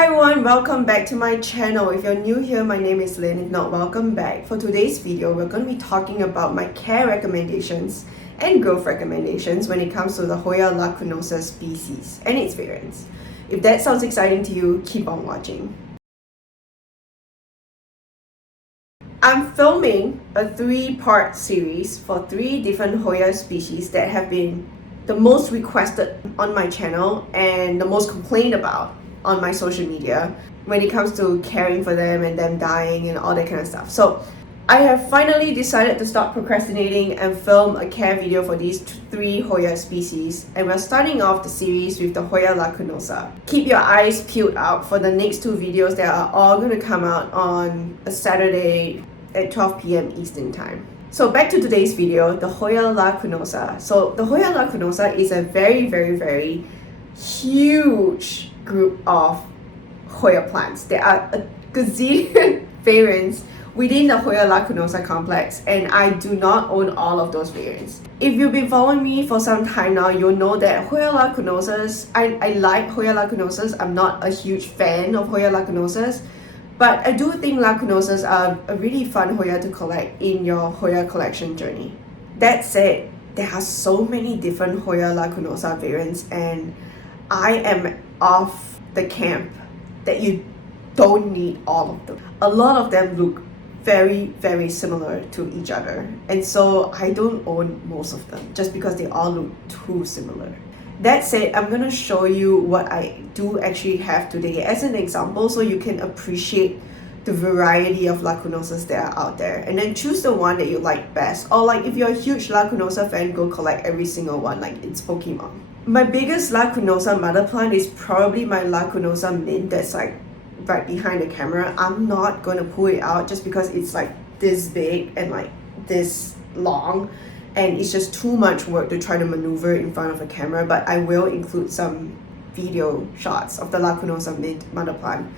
Hi everyone, welcome back to my channel. If you're new here, my name is Lynn. If not, welcome back. For today's video, we're going to be talking about my care recommendations and growth recommendations when it comes to the Hoya Lacunosa species and its variants. If that sounds exciting to you, keep on watching. I'm filming a 3-part series for 3 different Hoya species that have been the most requested on my channel and the most complained about on my social media when it comes to caring for them and them dying and all that kind of stuff. So I have finally decided to stop procrastinating and film a care video for these 3 Hoya species, and we're starting off the series with the Hoya Lacunosa. Keep your eyes peeled out for the next 2 videos that are all going to come out on a Saturday at 12 p.m. Eastern time. So back to today's video, the Hoya Lacunosa. So the Hoya Lacunosa is a very huge group of Hoya plants. There are a gazillion variants within the Hoya Lacunosa complex, and I do not own all of those variants. If you've been following me for some time now, you'll know that Hoya Lacunosas, I like Hoya Lacunosas. I'm not a huge fan of Hoya Lacunosas, but I do think Lacunosas are a really fun Hoya to collect in your Hoya collection journey. That said, there are so many different Hoya Lacunosa variants, and I am of the camp that you don't need all of them. A lot of them look very similar to each other, and so I don't own most of them just because they all look too similar. That said, I'm going to show you what I do actually have today as an example so you can appreciate the variety of Lacunosas that are out there, and then choose the one that you like best. Or like if you're a huge Lacunosa fan, go collect every single one like it's Pokemon. My biggest Lacunosa mother plant is probably my Lacunosa mint that's like right behind the camera. I'm not going to pull it out just because it's like this big and like this long, and it's just too much work to try to maneuver in front of a camera, but I will include some video shots of the Lacunosa mint mother plant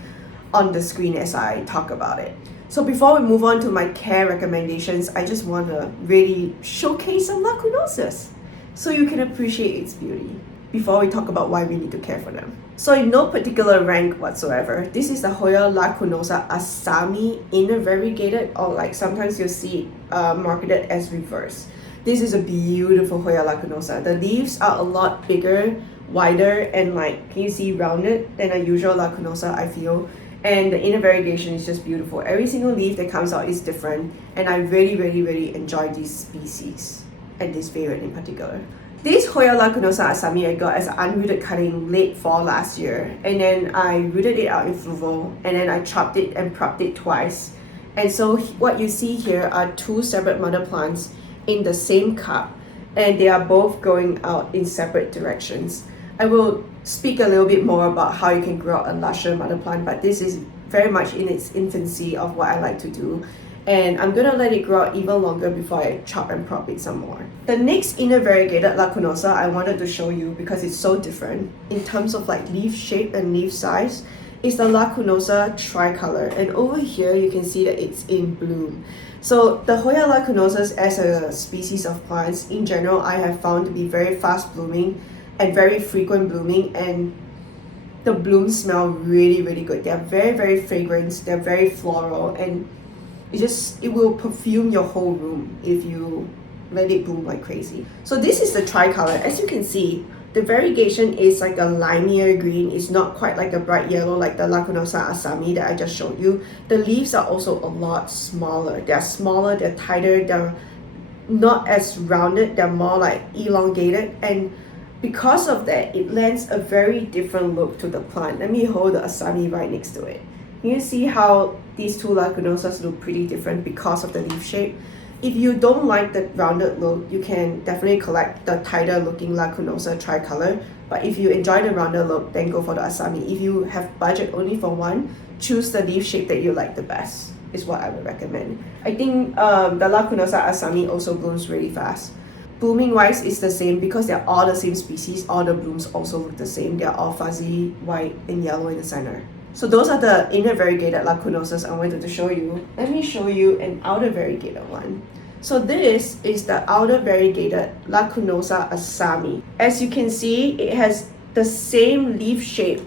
on the screen as I talk about it. So before we move on to my care recommendations, I just want to really showcase some Lacunosas so you can appreciate its beauty before we talk about why we need to care for them. So in no particular rank whatsoever, this is the Hoya Lacunosa Asami inner variegated, or like sometimes you'll see it marketed as reverse. This is a beautiful Hoya Lacunosa. The leaves are a lot bigger, wider, and like, can you see, rounded than a usual Lacunosa, I feel. And the inner variegation is just beautiful. Every single leaf that comes out is different, and I really enjoy these species and this variant in particular. This Hoya Lacunosa Asami I got as an unrooted cutting late fall last year, and then I rooted it out in fluval, and then I chopped it and propped it twice. And so what you see here are 2 separate mother plants in the same cup, and they are both growing out in separate directions. I will speak a little bit more about how you can grow out a lusher mother plant, but this is very much in its infancy of what I like to do, and I'm gonna let it grow out even longer before I chop and prop it some more. The next inner variegated Lacunosa I wanted to show you because it's so different in terms of like leaf shape and leaf size is the Lacunosa tricolor, and over here you can see that it's in bloom. So the Hoya Lacunosas as a species of plants in general I have found to be very fast blooming and very frequent blooming, and the blooms smell really good. They're very fragrant, they're very floral, and it will perfume your whole room if you let it bloom like crazy. So this is the tricolor. As you can see, the variegation is like a limier green. It's not quite like a bright yellow like the Lacunosa Asami that I just showed you. The leaves are also a lot smaller. They're smaller, they're tighter, they're not as rounded, they're more like elongated, and because of that, it lends a very different look to the plant. Let me hold the Asami right next to it. You see how these 2 Lacunosas look pretty different because of the leaf shape. If you don't like the rounded look, you can definitely collect the tighter looking Lacunosa tricolor. But if you enjoy the rounded look, then go for the Asami. If you have budget only for one, choose the leaf shape that you like the best, is what I would recommend. I think the Lacunosa Asami also blooms really fast. Blooming wise is the same because they're all the same species. All the blooms also look the same. They're all fuzzy, white, and yellow in the center. So those are the inner variegated Lacunosas I wanted to show you. Let me show you an outer variegated one. So this is the outer variegated Lacunosa Asami. As you can see, it has the same leaf shape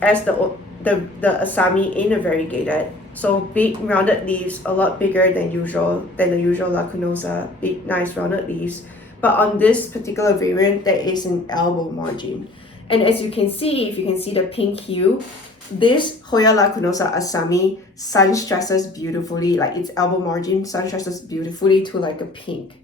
as the the Asami ain't a variegated. So big rounded leaves, a lot bigger than the usual Lacunosa, big nice rounded leaves. But on this particular variant, there is an elbow margin. And as you can see, if you can see the pink hue, this Hoya Lacunosa Asami sun stresses beautifully, like its elbow margin sun stresses beautifully to like a pink.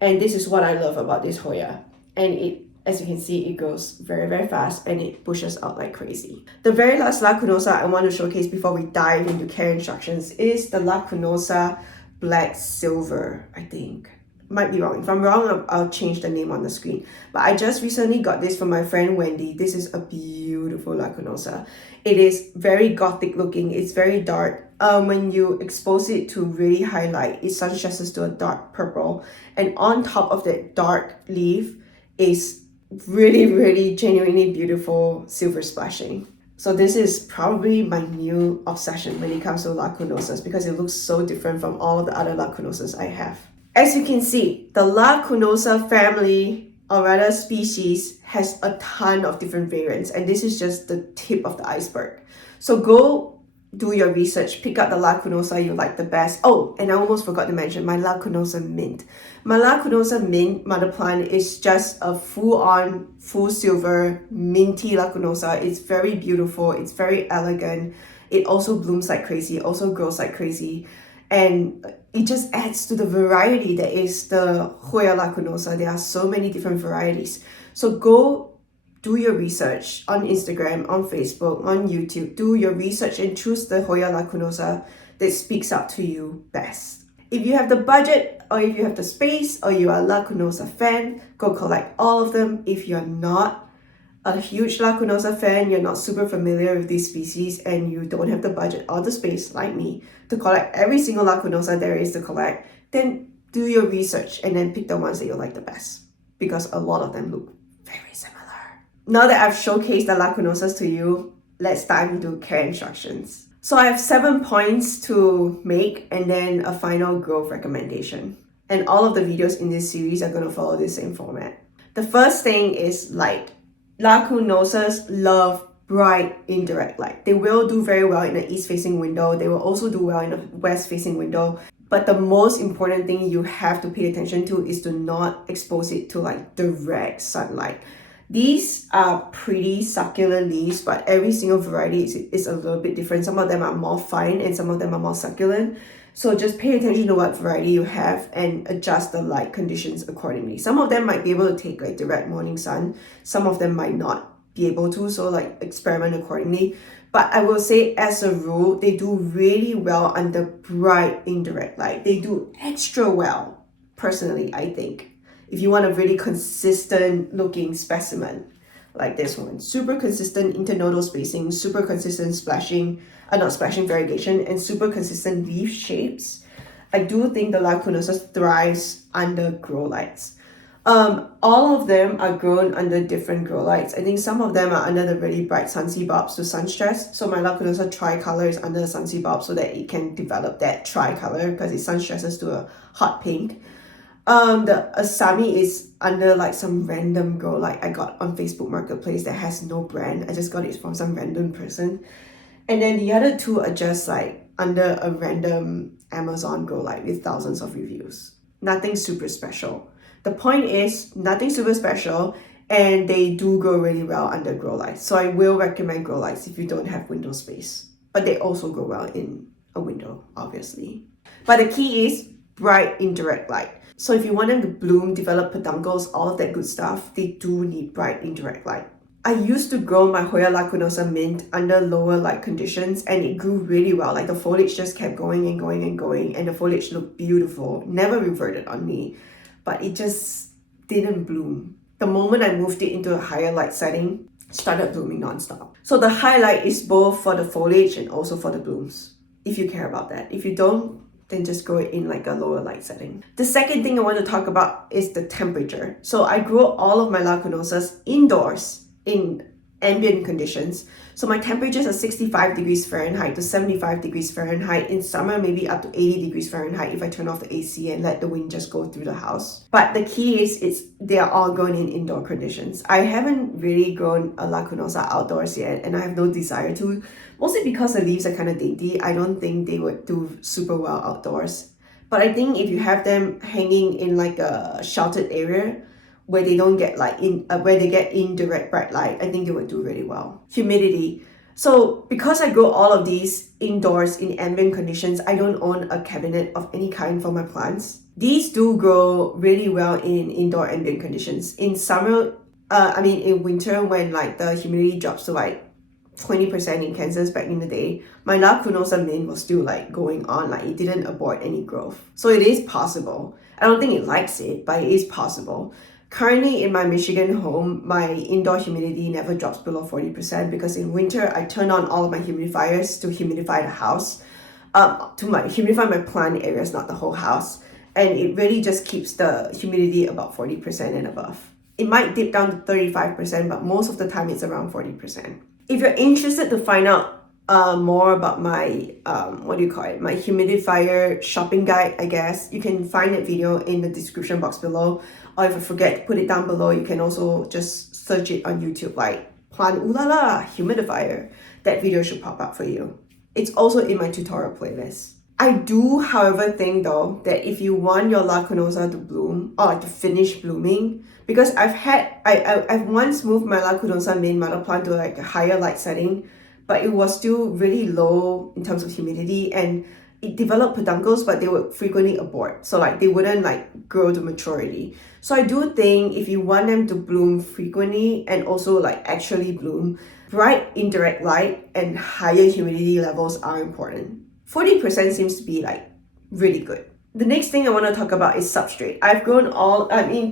And this is what I love about this Hoya. And it, as you can see, it grows very, very fast and it pushes out like crazy. The very last Lacunosa I want to showcase before we dive into care instructions is the Lacunosa Black Silver, I think. Might be wrong. If I'm wrong, I'll change the name on the screen. But I just recently got this from my friend Wendy. This is a beautiful Lacunosa. It is very gothic looking. It's very dark. When you expose it to really high light, it sun stresses to a dark purple. And on top of that dark leaf is really, really genuinely beautiful silver splashing. So this is probably my new obsession when it comes to Lacunosas because it looks so different from all of the other Lacunosas I have. As you can see, the Lacunosa family, or rather species, has a ton of different variants, and this is just the tip of the iceberg. So go do your research, pick out the Lacunosa you like the best. Oh, and I almost forgot to mention my Lacunosa mint. My Lacunosa mint mother plant is just a full-on, full silver, minty Lacunosa. It's very beautiful, it's very elegant. It also blooms like crazy, also grows like crazy. And it just adds to the variety that is the Hoya Lacunosa. There are so many different varieties. So go do your research on Instagram, on Facebook, on YouTube. Do your research and choose the Hoya Lacunosa that speaks out to you best. If you have the budget, or if you have the space, or you are a Lacunosa fan, go collect all of them. If you're not a huge Lacunosa fan, you're not super familiar with these species, and you don't have the budget or the space like me to collect every single Lacunosa there is to collect, then do your research and then pick the ones that you like the best, because a lot of them look very similar. Now that I've showcased the Lacunosas to you, let's dive into care instructions. So I have 7 points to make and then a final growth recommendation. And all of the videos in this series are going to follow the same format. The first thing is light. Lacunosas love bright indirect light. They will do very well in an east-facing window. They will also do well in a west-facing window. But the most important thing you have to pay attention to is to not expose it to like direct sunlight. These are pretty succulent leaves, but every single variety is a little bit different. Some of them are more fine and some of them are more succulent. So just pay attention to what variety you have and adjust the light conditions accordingly. Some of them might be able to take like direct morning sun. Some of them might not be able to, so like experiment accordingly. But I will say as a rule, they do really well under bright indirect light. They do extra well, personally, I think. If you want a really consistent looking specimen like this one, super consistent internodal spacing, super consistent splashing, not splashing variegation, and super consistent leaf shapes, I do think the Lacunosa thrives under grow lights. All of them are grown under different grow lights. I think some of them are under the really bright Sunset bulbs to sun stress. So my Lacunosa tricolor is under the Sunset bulb so that it can develop that tricolor because it sun stresses to a hot pink. The Asami is under like some random grow light I got on Facebook Marketplace that has no brand. I just got it from some random person. And then the other two are just like under a random Amazon grow light with thousands of reviews. Nothing super special. The point is, nothing super special, and they do grow really well under grow lights. So I will recommend grow lights if you don't have window space. But they also grow well in a window, obviously. But the key is bright indirect light. So if you want them to bloom, develop peduncles, all of that good stuff, they do need bright indirect light. I used to grow my Hoya Lacunosa mint under lower light conditions and it grew really well. Like the foliage just kept going and going and going and the foliage looked beautiful. Never reverted on me, but it just didn't bloom. The moment I moved it into a higher light setting, it started blooming nonstop. So the highlight is both for the foliage and also for the blooms, if you care about that. If you don't, then just grow it in like a lower light setting. The second thing I want to talk about is the temperature. So I grow all of my Lacunosas indoors in ambient conditions. So my temperatures are 65 degrees Fahrenheit to 75 degrees Fahrenheit. In summer, maybe up to 80 degrees Fahrenheit if I turn off the AC and let the wind just go through the house. But the key is they are all grown in indoor conditions. I haven't really grown a Lacunosa outdoors yet, and I have no desire to, mostly because the leaves are kind of dainty. I don't think they would do super well outdoors. But I think if you have them hanging in like a sheltered area, where they don't get where they get indirect bright light, I think they would do really well. Humidity. So because I grow all of these indoors in ambient conditions, I don't own a cabinet of any kind for my plants. These do grow really well in indoor ambient conditions. In summer, in winter, when like the humidity drops to like 20% in Kansas back in the day, my Lacunosa mint was still like going on, like it didn't abort any growth. So it is possible. I don't think it likes it, but it is possible. Currently in my Michigan home, my indoor humidity never drops below 40% because in winter, I turn on all of my humidifiers to humidify the house, humidify my plant areas, not the whole house. And it really just keeps the humidity about 40% and above. It might dip down to 35%, but most of the time it's around 40%. If you're interested to find out more about my my humidifier shopping guide, I guess you can find that video in the description box below, or if I forget to put it down below, you can also just search it on YouTube, like plant ooh la la humidifier. That video should pop up for you. It's also in my tutorial playlist. I do, however, think though that if you want your Lacunosa to bloom or to finish blooming, because I've once moved my Lacunosa main mother plant to like a higher light setting, but it was still really low in terms of humidity, and it developed peduncles, but they would frequently abort. So like they wouldn't like grow to maturity. So I do think if you want them to bloom frequently and also like actually bloom, bright indirect light and higher humidity levels are important. 40% seems to be like really good. The next thing I want to talk about is substrate. I've grown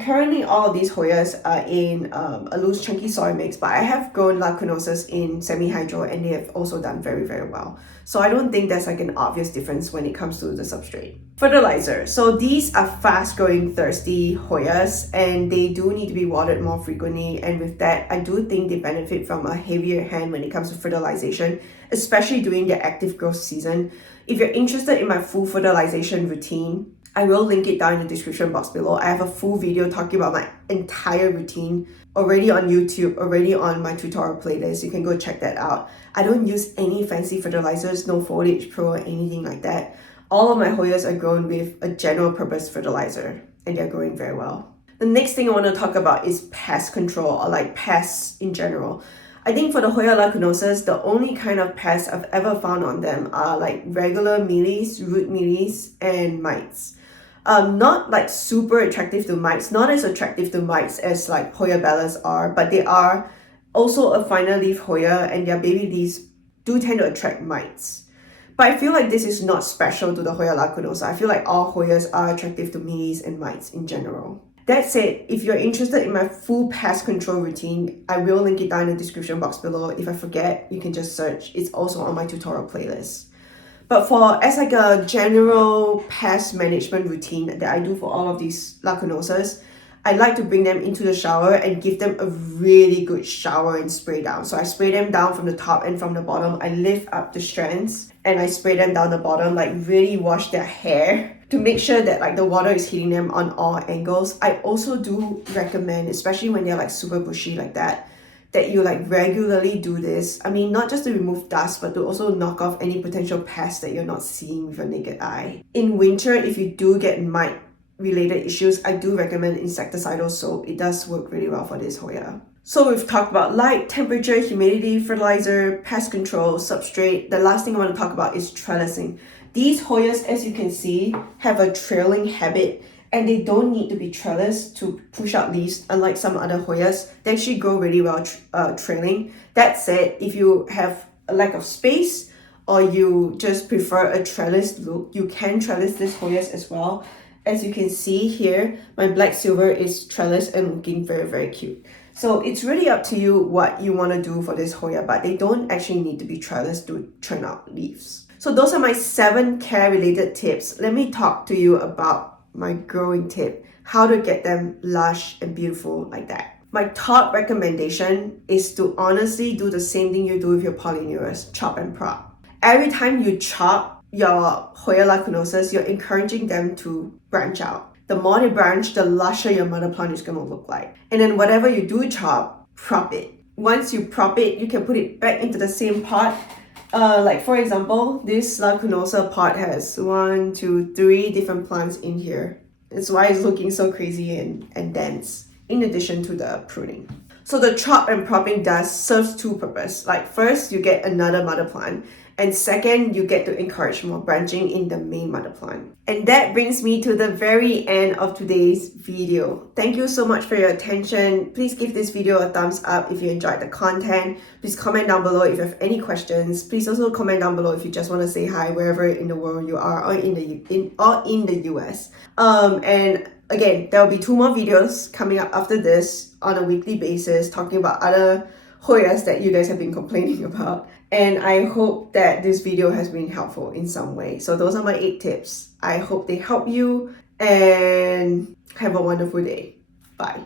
currently all of these Hoyas are in a loose chunky soil mix, but I have grown Lacunosas in semi-hydro and they have also done very, very well. So I don't think there's like an obvious difference when it comes to the substrate. Fertilizer. So these are fast-growing, thirsty Hoyas and they do need to be watered more frequently. And with that, I do think they benefit from a heavier hand when it comes to fertilization, especially during their active growth season. If you're interested in my full fertilization routine, I will link it down in the description box below. I have a full video talking about my entire routine already on YouTube, already on my tutorial playlist. You can go check that out. I don't use any fancy fertilizers, no foliage pro or anything like that. All of my Hoyas are grown with a general purpose fertilizer and they're growing very well. The next thing I want to talk about is pest control, or like pests in general. I think for the Hoya Lacunosas, the only kind of pests I've ever found on them are like regular mealies, root mealies, and mites. Not like super attractive to mites, not as attractive to mites as like Hoya bellas are, but they are also a finer leaf Hoya and their baby leaves do tend to attract mites. But I feel like this is not special to the Hoya Lacunosa. I feel like all Hoyas are attractive to mealies and mites in general. That said, if you're interested in my full pest control routine, I will link it down in the description box below. If I forget, you can just search. It's also on my tutorial playlist. But as like a general pest management routine that I do for all of these Lacunosas, I like to bring them into the shower and give them a really good shower and spray down. So I spray them down from the top and from the bottom. I lift up the strands and I spray them down the bottom, like really wash their hair to make sure that like the water is hitting them on all angles. I also do recommend, especially when they're like super bushy like that you like regularly do this. I mean, not just to remove dust, but to also knock off any potential pests that you're not seeing with your naked eye. In winter, if you do get mite related issues, I do recommend insecticidal soap. It does work really well for this Hoya. So we've talked about light, temperature, humidity, fertilizer, pest control, substrate. The last thing I want to talk about is trellising. These Hoyas, as you can see, have a trailing habit and they don't need to be trellised to push out leaves, unlike some other Hoyas. They actually grow really well trailing. That said, if you have a lack of space or you just prefer a trellis look, you can trellis these Hoyas as well. As you can see here, my black silver is trellised and looking very, very cute. So it's really up to you what you want to do for this Hoya, but they don't actually need to be trellised to turn out leaves. So those are my 7 care related tips. Let me talk to you about my growing tip, how to get them lush and beautiful like that. My top recommendation is to honestly do the same thing you do with your polyneurus, chop and prop. Every time you chop your Hoya Lacunosas, you're encouraging them to branch out. The more they branch, the lusher your mother plant is going to look like. And then whatever you do chop, prop it. Once you prop it, you can put it back into the same pot. Like for example, this Lacunosa pot has 1, 2, 3 different plants in here. That's why it's looking so crazy and dense, in addition to the pruning. So the chop and propping serves two purposes. Like first, you get another mother plant. And second, you get to encourage more branching in the main mother plant. And that brings me to the very end of today's video. Thank you so much for your attention. Please give this video a thumbs up if you enjoyed the content. Please comment down below if you have any questions. Please also comment down below if you just want to say hi wherever in the world you are, or in the US. And again, there will be 2 more videos coming up after this on a weekly basis, talking about other Hoyas that you guys have been complaining about. And I hope that this video has been helpful in some way. So those are my 8 tips. I hope they help you, and have a wonderful day. Bye.